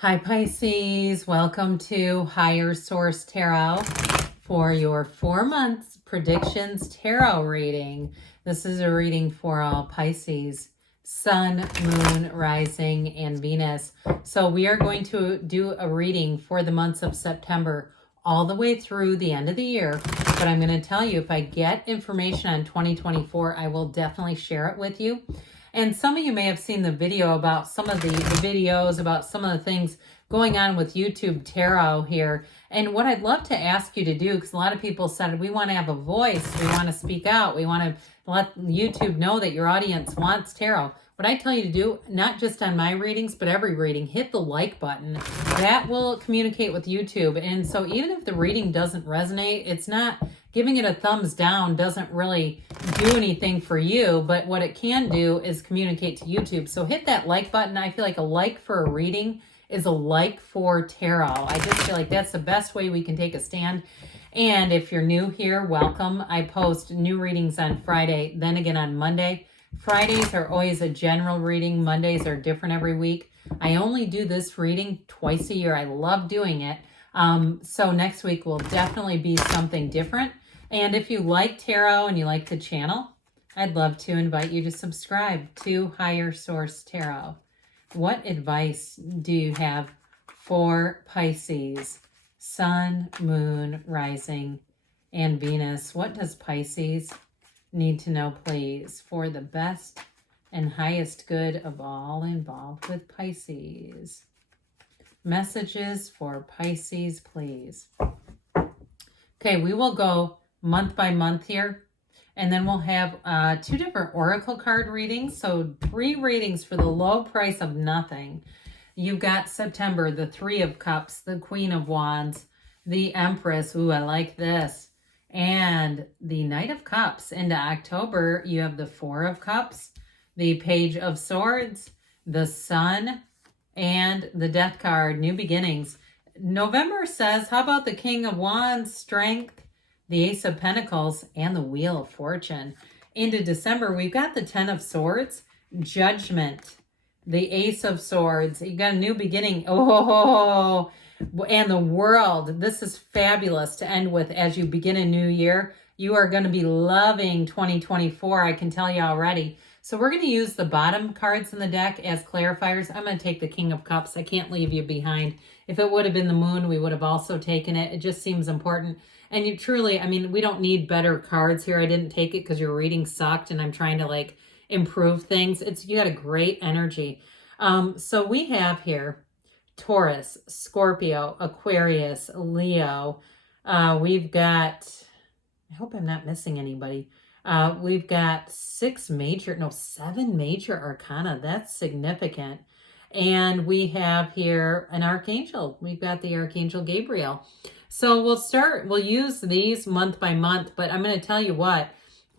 Hi Pisces, welcome to Higher Source Tarot for your 4 months predictions tarot reading. This is a reading for all Pisces, Sun, Moon, Rising, and Venus. So we are going to do a reading for the months of September all the way through the end of the year. But I'm going to tell you, if I get information on 2024, I will definitely share it with you. And some of you may have seen the video about some of the videos about some of the things going on with YouTube Tarot here. And what I'd love to ask you to do, because a lot of people said, we want to have a voice, we want to speak out, we want to let YouTube know that your audience wants tarot. What I tell you to do, not just on my readings, but every reading, hit the like button. That will communicate with YouTube. And so even if the reading doesn't resonate, it's not giving it a thumbs down doesn't really do anything for you, but what it can do is communicate to YouTube. So hit that like button. I feel like a like for a reading is a like for tarot. I just feel like that's the best way we can take a stand. And if you're new here, welcome. I post new readings on Friday, then again on Monday. Fridays are always a general reading. Mondays are different every week. I only do this reading twice a year. I love doing it. So next week will definitely be something different. And if you like tarot and you like the channel, I'd love to invite you to subscribe to Higher Source Tarot. What advice do you have for Pisces, Sun, Moon, Rising, and Venus? What does Pisces need to know, please, for the best and highest good of all involved with Pisces? Messages for Pisces, please. Okay, we will go month by month here, and then we'll have 2 different oracle card readings. So 3 readings for the low price of nothing. You've got September, the 3 of Cups, the Queen of Wands, the Empress. Ooh, I like this. And the Knight of Cups. Into October, you have the 4 of Cups, the Page of Swords, the Sun, and the Death card, New Beginnings. November says, how about the King of Wands, Strength, the Ace of Pentacles, and the Wheel of Fortune. Into December, we've got the 10 of Swords, Judgment, the Ace of Swords. You got a new beginning. Oh, and the World. This is fabulous to end with as you begin a new year. You are going to be loving 2024, I can tell you already. So we're going to use the bottom cards in the deck as clarifiers. I'm going to take the King of Cups. I can't leave you behind. If it would have been the Moon, we would have also taken it. It just seems important. And you truly, I mean, we don't need better cards here. I didn't take it because your reading sucked and I'm trying to like improve things. You got a great energy. So we have here Taurus, Scorpio, Aquarius, Leo. We've got, I hope I'm not missing anybody. We've got 7 major arcana. That's significant. And we have here an archangel. We've got the Archangel Gabriel. So we'll use these month by month, but I'm going to tell you what,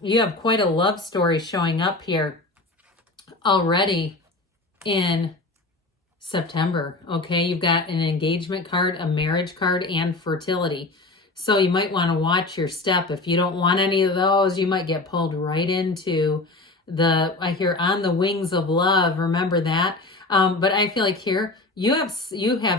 you have quite a love story showing up here already in September. Okay, you've got an engagement card, a marriage card, and fertility. So you might want to watch your step. If you don't want any of those, you might get pulled right into I hear on the wings of love. Remember that. But I feel like here you have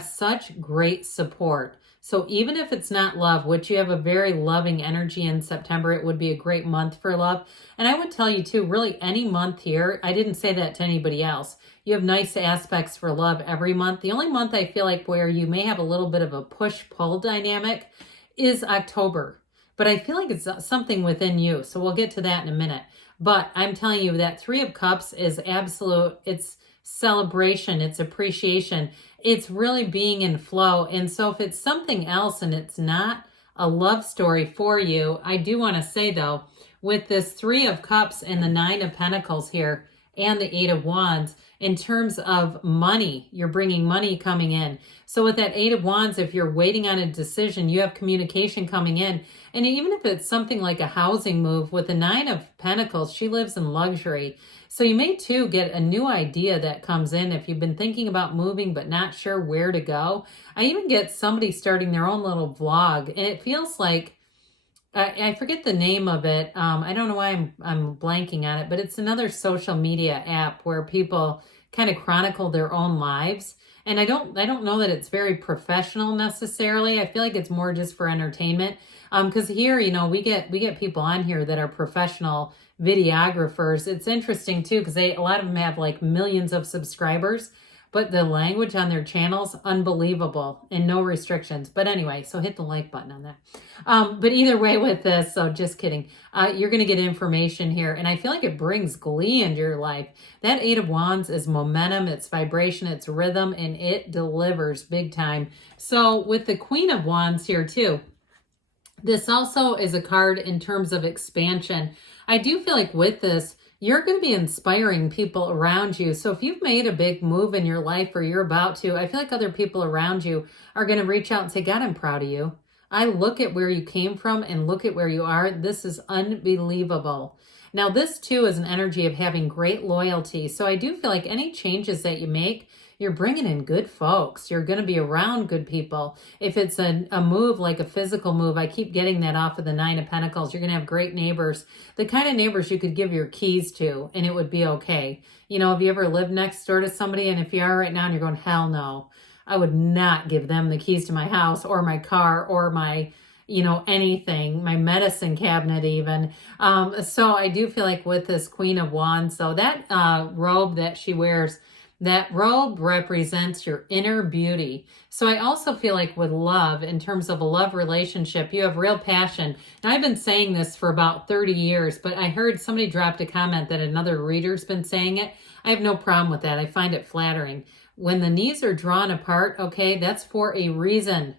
such great support. So even if it's not love, which you have a very loving energy in September, it would be a great month for love. And I would tell you too, really any month here, I didn't say that to anybody else. You have nice aspects for love every month. The only month I feel like where you may have a little bit of a push-pull dynamic is October. But I feel like it's something within you. So we'll get to that in a minute. But I'm telling you that 3 of Cups is absolute, it's celebration, it's appreciation, it's really being in flow. And so if it's something else and it's not a love story for you, I do want to say though, with this 3 of Cups and the 9 of Pentacles here and the 8 of Wands, in terms of money, you're bringing money coming in. So with that 8 of Wands, if you're waiting on a decision, you have communication coming in. And even if it's something like a housing move, with the 9 of Pentacles, she lives in luxury. So you may too get a new idea that comes in if you've been thinking about moving but not sure where to go. I even get somebody starting their own little vlog, and it feels like, I forget the name of it. I don't know why I'm blanking on it, but it's another social media app where people kind of chronicle their own lives. And I don't know that it's very professional necessarily. I feel like it's more just for entertainment. Because here, you know, we get people on here that are professional videographers. It's interesting too, because a lot of them have like millions of subscribers, but the language on their channels, unbelievable, and no restrictions. But anyway, so hit the like button on that. But either way with this, so just kidding. You're going to get information here, and I feel like it brings glee into your life. That Eight of Wands is momentum, it's vibration, it's rhythm, and it delivers big time. So with the Queen of Wands here too, this also is a card in terms of expansion. I do feel like with this, you're going to be inspiring people around you. So if you've made a big move in your life or you're about to, I feel like other people around you are going to reach out and say, God, I'm proud of you. I look at where you came from and look at where you are. This is unbelievable. Now, this too is an energy of having great loyalty. So I do feel like any changes that you make, you're bringing in good folks. You're going to be around good people. If it's a move, like a physical move, I keep getting that off of the Nine of Pentacles. You're going to have great neighbors, the kind of neighbors you could give your keys to and it would be okay. You know, have you ever lived next door to somebody? And if you are right now and you're going, hell no, I would not give them the keys to my house or my car or my, you know, anything, my medicine cabinet even. So I do feel like with this Queen of Wands, so that robe that she wears, that robe represents your inner beauty. So I also feel like with love, in terms of a love relationship, you have real passion. And I've been saying this for about 30 years, but I heard somebody dropped a comment that another reader's been saying it. I have no problem with that. I find it flattering. When the knees are drawn apart, okay, that's for a reason.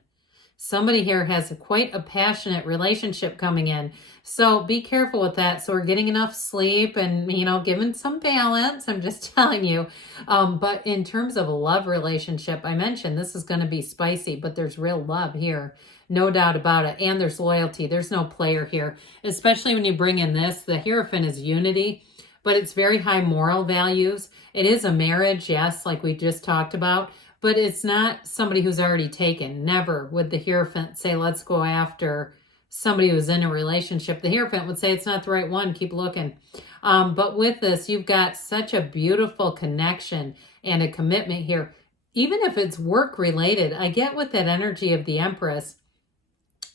Somebody here has quite a passionate relationship coming in. So be careful with that. So we're getting enough sleep and, you know, given some balance. I'm just telling you. But in terms of a love relationship, I mentioned this is going to be spicy, but there's real love here. No doubt about it. And there's loyalty. There's no player here, especially when you bring in this. The Hierophant is unity, but it's very high moral values. It is a marriage, yes, like we just talked about. But it's not somebody who's already taken. Never would the Hierophant say, let's go after somebody who's in a relationship. The Hierophant would say, it's not the right one. Keep looking. But with this, you've got such a beautiful connection and a commitment here. Even if it's work related, I get with that energy of the Empress,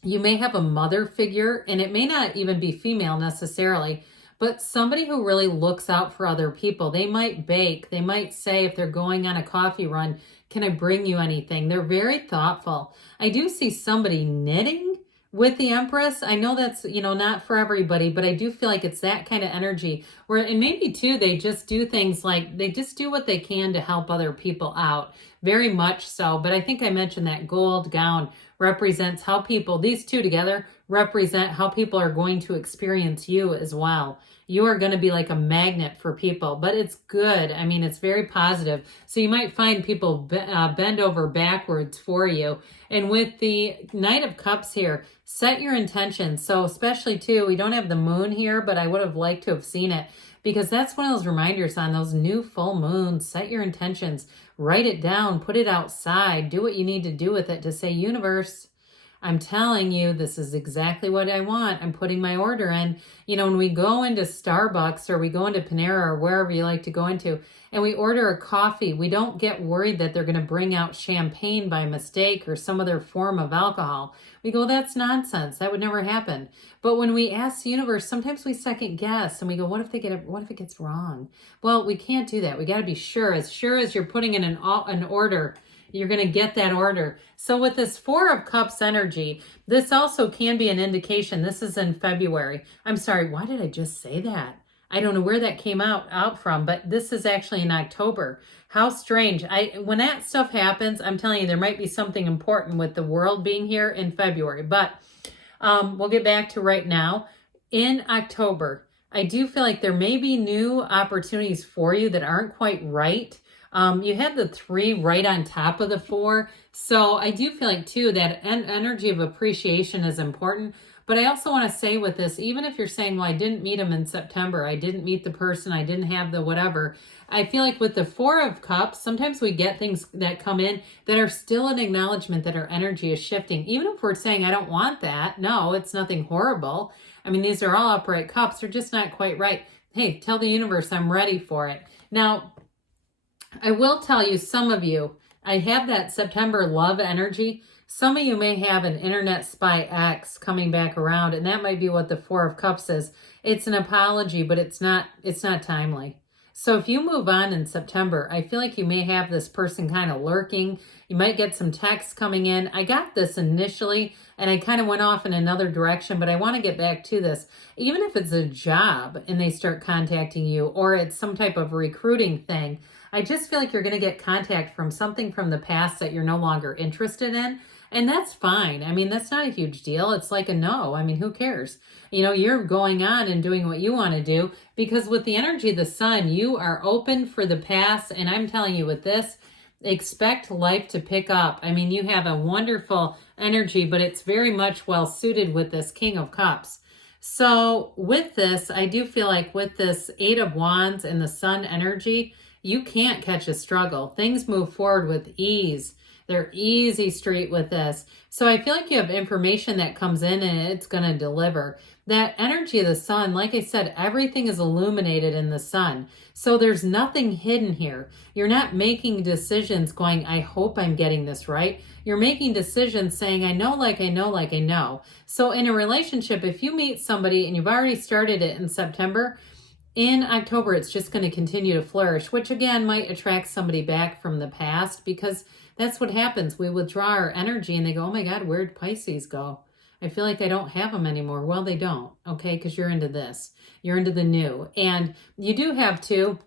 you may have a mother figure, and it may not even be female necessarily, but somebody who really looks out for other people. They might bake. They might say, if they're going on a coffee run, can I bring you anything? They're very thoughtful. I do see somebody knitting with the Empress. I know that's, you know, not for everybody, but I do feel like it's that kind of energy where, and maybe too, they just do things like, they just do what they can to help other people out. Very much so. But I think I mentioned that gold gown represents how people, these two together represent how people are going to experience you as well. You are going to be like a magnet for people, but it's good. I mean, it's very positive. So you might find people bend over backwards for you. And with the Knight of Cups here, set your intentions. So especially too, we don't have the moon here, but I would have liked to have seen it, because that's one of those reminders on those new full moons. Set your intentions, write it down, put it outside, do what you need to do with it to say, universe, I'm telling you, this is exactly what I want. I'm putting my order in. You know, when we go into Starbucks or we go into Panera or wherever you like to go into, and we order a coffee, we don't get worried that they're going to bring out champagne by mistake or some other form of alcohol. We go, that's nonsense. That would never happen. But when we ask the universe, sometimes we second guess and we go, what if it gets wrong? Well, we can't do that. We got to be sure as you're putting in an order, you're going to get that order. So with this Four of Cups energy, this also can be an indication. This is in February. I'm sorry, why did I just say that? I don't know where that came out from, but this is actually in October. How strange. When that stuff happens, I'm telling you, there might be something important with the world being here in February. But we'll get back to right now. In October, I do feel like there may be new opportunities for you that aren't quite right. You had the 3 right on top of the 4. So I do feel like too that energy of appreciation is important. But I also want to say with this, even if you're saying, well, I didn't meet him in September, I didn't meet the person, I didn't have the whatever. I feel like with the 4 of Cups, sometimes we get things that come in that are still an acknowledgement that our energy is shifting. Even if we're saying, I don't want that. No, it's nothing horrible. I mean, these are all upright cups. They're just not quite right. Hey, tell the universe I'm ready for it. Now, I will tell you, some of you, I have that September love energy. Some of you may have an internet spy ex coming back around, and that might be what the Four of Cups is. It's an apology, but it's not timely. So if you move on in September, I feel like you may have this person kind of lurking. You might get some texts coming in. I got this initially, and I kind of went off in another direction, but I want to get back to this. Even if it's a job and they start contacting you, or it's some type of recruiting thing, I just feel like you're going to get contact from something from the past that you're no longer interested in. And that's fine. I mean, that's not a huge deal. It's like a no. I mean, who cares? You know, you're going on and doing what you want to do, because with the energy of the sun, you are open for the past. And I'm telling you with this, expect life to pick up. I mean, you have a wonderful energy, but it's very much well suited with this King of Cups. So with this, I do feel like with this Eight of Wands and the sun energy, you can't catch a struggle. Things move forward with ease. They're easy street with this. So I feel like you have information that comes in and it's going to deliver. That energy of the sun, like I said, everything is illuminated in the sun. So there's nothing hidden here. You're not making decisions going, I hope I'm getting this right. You're making decisions saying, I know, like I know, like I know. So in a relationship, if you meet somebody and you've already started it in September, in October, it's just going to continue to flourish, which again might attract somebody back from the past, because that's what happens. We withdraw our energy and they go, oh my God, where'd Pisces go? I feel like I don't have them anymore. Well, they don't, okay? Because you're into this. You're into the new. And you do have to,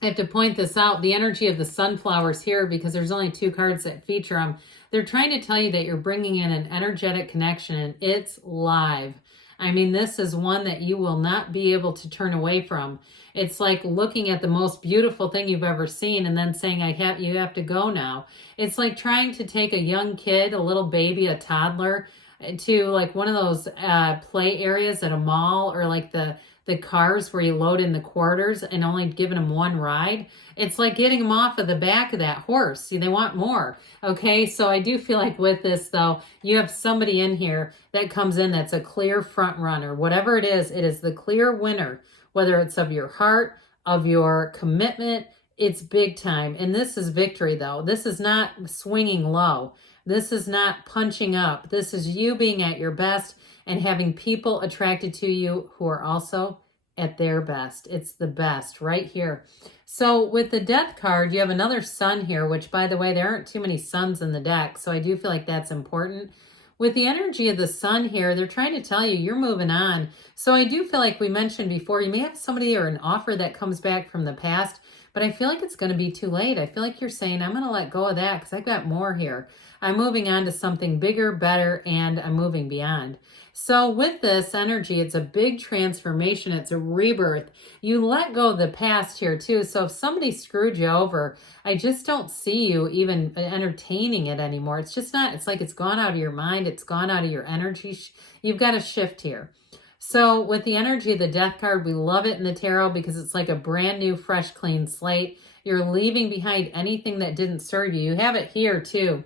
I have to point this out, the energy of the sunflowers here, because there's only 2 cards that feature them. They're trying to tell you that you're bringing in an energetic connection, and it's live. I mean, this is one that you will not be able to turn away from. It's like looking at the most beautiful thing you've ever seen and then saying, you have to go now. It's like trying to take a young kid, a little baby, a toddler, to like one of those play areas at a mall, or like the cars where you load in the quarters and only giving them one ride. It's like getting them off of the back of that horse. See, they want more. Okay, so I do feel like with this though, you have somebody in here that comes in that's a clear front runner. Whatever it is the clear winner, whether it's of your heart, of your commitment, it's big time. And this is victory though. This is not swinging low. This is not punching up. This is you being at your best and having people attracted to you who are also at their best. It's the best right here. So with the Death card, you have another sun here, which by the way, there aren't too many suns in the deck. So I do feel like that's important. With the energy of the sun here, they're trying to tell you you're moving on. So I do feel like we mentioned before, you may have somebody or an offer that comes back from the past, but I feel like it's going to be too late. I feel like you're saying, I'm going to let go of that because I've got more here. I'm moving on to something bigger, better, and I'm moving beyond. So with this energy, it's a big transformation. It's a rebirth. You let go of the past here too. So if somebody screwed you over, I just don't see you even entertaining it anymore. It's just not, it's like it's gone out of your mind. It's gone out of your energy. You've got a shift here. So with the energy of the Death card, we love it in the tarot because it's like a brand new, fresh, clean slate. You're leaving behind anything that didn't serve you. You have it here too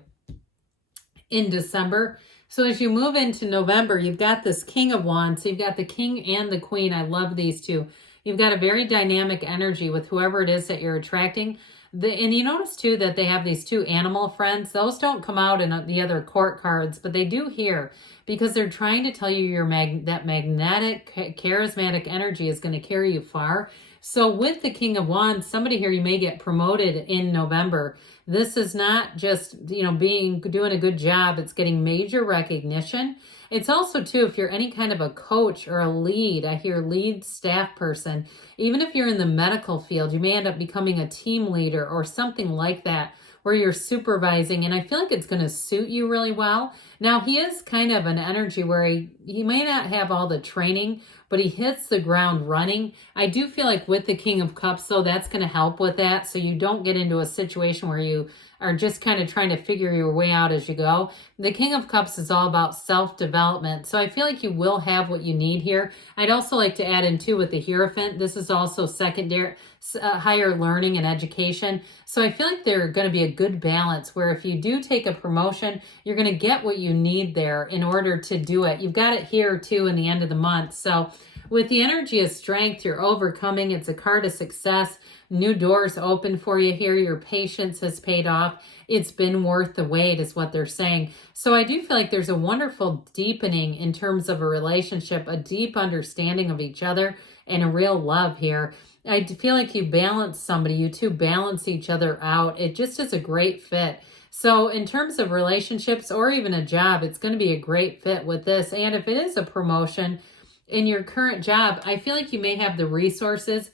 in December. So as you move into November, you've got this King of Wands. So you've got the King and the Queen. I love these two. You've got a very dynamic energy with whoever it is that you're attracting. And you notice too that they have these 2 animal friends. Those don't come out in the other court cards, but they do here because they're trying to tell you that magnetic, charismatic energy is going to carry you far. So with the King of Wands, somebody here, you may get promoted in November. This is not just, doing a good job. It's getting major recognition. It's also too, if you're any kind of a coach or a lead, I hear lead staff person, even if you're in the medical field, you may end up becoming a team leader or something like that, where you're supervising, and I feel like it's going to suit you really well. Now, he is kind of an energy where he may not have all the training, but he hits the ground running. I do feel like with the King of Cups, though, that's going to help with that, so you don't get into a situation where you are just kind of trying to figure your way out as you go. The King of Cups is all about self-development, so I feel like you will have what you need here. I'd also like to add in, too, with the Hierophant, this is also secondary, higher learning and education. So I feel like they're going to be a good balance where if you do take a promotion, you're going to get what you need there in order to do it. You've got it here, too, in the end of the month. So With the energy of strength, you're overcoming. It's a card of success. New doors open for you here. Your patience has paid off. It's been worth the wait is what they're saying. So I do feel like there's a wonderful deepening in terms of a relationship, a deep understanding of each other, and a real love here. I feel like you balance somebody. You two balance each other out. It just is a great fit. So in terms of relationships or even a job, it's going to be a great fit with this. And if it is a promotion in your current job, I feel like you may have the resources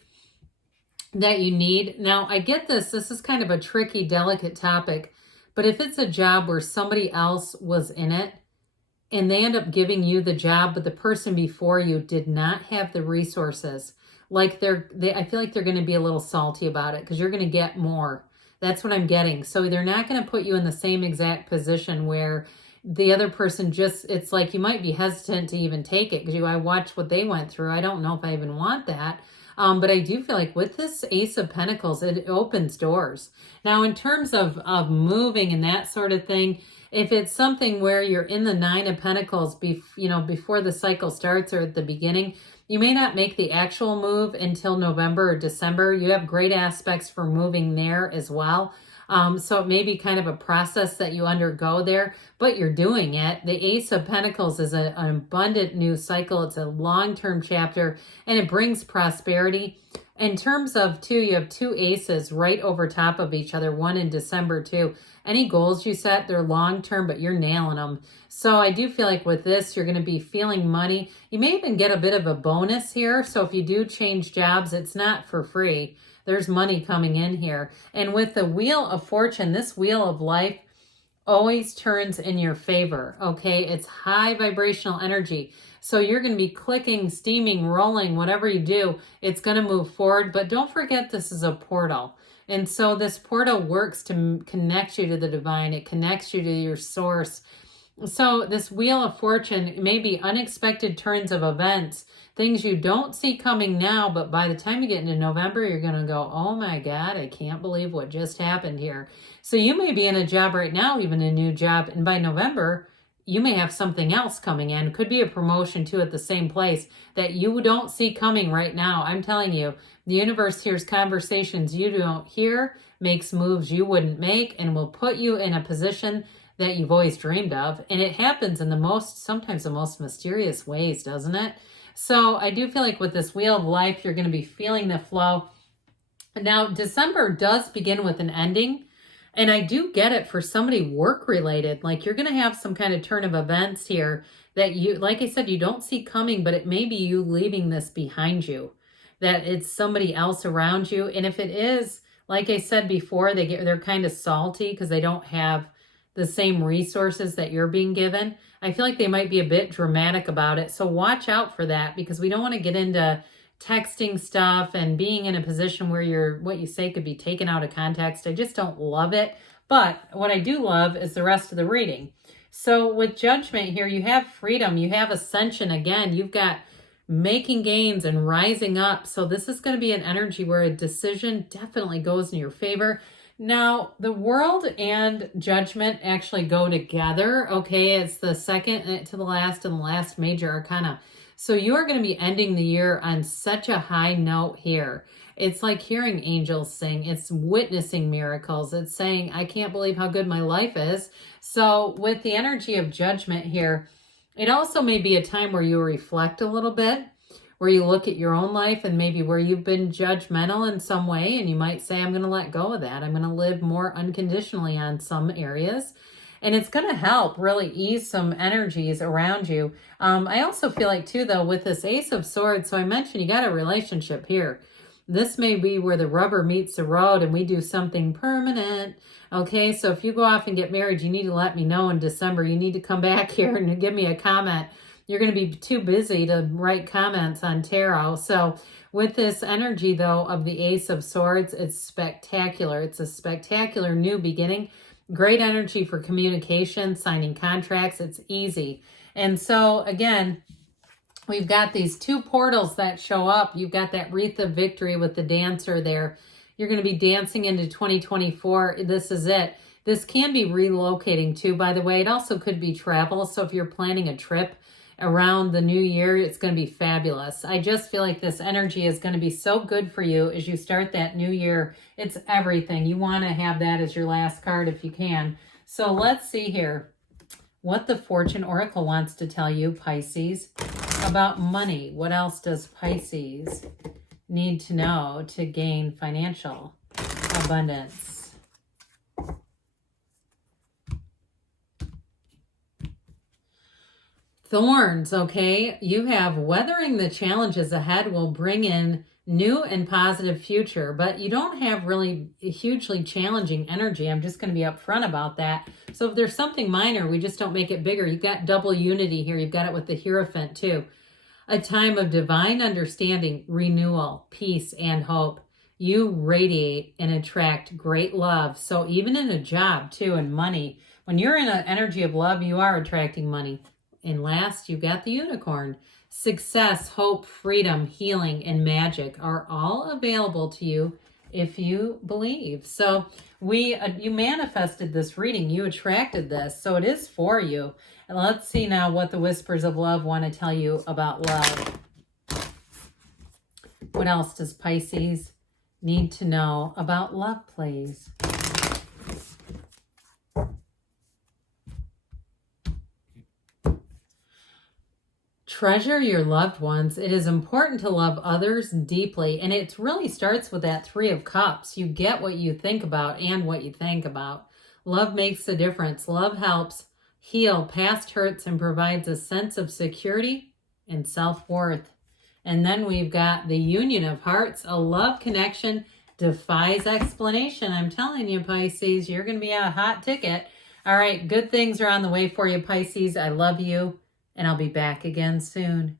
that you need. Now, I get this. This is kind of a tricky, delicate topic. But if it's a job where somebody else was in it and they end up giving you the job, but the person before you did not have the resources, like I feel like they're going to be a little salty about it because you're going to get more. That's what I'm getting. So they're not going to put you in the same exact position where the other person it's like you might be hesitant to even take it because I watched what they went through. I don't know if I even want that. But I do feel like with this Ace of Pentacles, it opens doors. Now, in terms of moving and that sort of thing, if it's something where you're in the Nine of Pentacles, before the cycle starts or at the beginning, you may not make the actual move until November or December. You have great aspects for moving there as well. So it may be kind of a process that you undergo there, but you're doing it. The Ace of Pentacles is an abundant new cycle. It's a long-term chapter, and it brings prosperity. In terms of you have two aces right over top of each other, one in December too. Any goals you set, they're long-term, but you're nailing them. So I do feel like with this, you're going to be feeling money. You may even get a bit of a bonus here. So if you do change jobs, it's not for free. There's money coming in here. And with the Wheel of Fortune, this Wheel of Life always turns in your favor, okay? It's high vibrational energy. So you're going to be clicking, steaming, rolling, whatever you do, it's going to move forward. But don't forget this is a portal. And so this portal works to connect you to the divine. It connects you to your source. So this Wheel of Fortune may be unexpected turns of events, things you don't see coming now, but by the time you get into November, you're going to go, oh my God, I can't believe what just happened here. So you may be in a job right now, even a new job, and by November, you may have something else coming in. Could be a promotion too at the same place that you don't see coming right now. I'm telling you, the universe hears conversations you don't hear, makes moves you wouldn't make, and will put you in a position that you've always dreamed of. And it happens in sometimes the most mysterious ways, doesn't it? So I do feel like with this Wheel of Life, you're going to be feeling the flow. Now, December does begin with an ending. And I do get it for somebody work-related. Like you're going to have some kind of turn of events here that you, like I said, you don't see coming, but it may be you leaving this behind you. That it's somebody else around you. And if it is, like I said before, they're kind of salty because they don't have the same resources that you're being given. I feel like they might be a bit dramatic about it. So watch out for that because we don't want to get into texting stuff and being in a position where what you say could be taken out of context. I just don't love it. But what I do love is the rest of the reading. So with Judgment here, you have freedom, you have ascension. Again, you've got making gains and rising up. So this is going to be an energy where a decision definitely goes in your favor. Now, the World and Judgment actually go together, okay? It's the second to the last and the last major arcana. So you are going to be ending the year on such a high note here. It's like hearing angels sing. It's witnessing miracles. It's saying, I can't believe how good my life is. So with the energy of Judgment here, it also may be a time where you reflect a little bit, where you look at your own life and maybe where you've been judgmental in some way, and you might say, I'm going to let go of that. I'm going to live more unconditionally on some areas. And it's going to help really ease some energies around you. I also feel like too, though, with this Ace of Swords, so I mentioned you got a relationship here. This may be where the rubber meets the road and we do something permanent. Okay, so if you go off and get married, you need to let me know in December. You need to come back here and give me a comment. You're going to be too busy to write comments on tarot. So with this energy, though, of the Ace of Swords, it's spectacular. It's a spectacular new beginning. Great energy for communication, signing contracts. It's easy. And so, again, we've got these two portals that show up. You've got that wreath of victory with the dancer there. You're going to be dancing into 2024. This is it. This can be relocating too, by the way. It also could be travel. So if you're planning a trip, around the new year, it's going to be fabulous. I just feel like this energy is going to be so good for you as you start that new year. It's everything. You want to have that as your last card if you can. So let's see here what the Fortune Oracle wants to tell you, Pisces, about money. What else does Pisces need to know to gain financial abundance? Thorns, okay? You have weathering the challenges ahead will bring in new and positive future, but you don't have really hugely challenging energy. I'm just going to be upfront about that. So if there's something minor, we just don't make it bigger. You've got double unity here. You've got it with the Hierophant too. A time of divine understanding, renewal, peace, and hope. You radiate and attract great love. So even in a job too, and money, when you're in an energy of love, you are attracting money. And last, you've got the Unicorn. Success, hope, freedom, healing, and magic are all available to you if you believe. So you manifested this reading. You attracted this. So it is for you. And let's see now what the Whispers of Love want to tell you about love. What else does Pisces need to know about love, please? Treasure your loved ones. It is important to love others deeply, and it really starts with that Three of Cups. You get what you think about and what you think about. Love makes a difference. Love helps heal past hurts and provides a sense of security and self-worth. And then we've got the Union of Hearts. A love connection defies explanation. I'm telling you, Pisces, you're going to be a hot ticket. All right, good things are on the way for you, Pisces. I love you. And I'll be back again soon.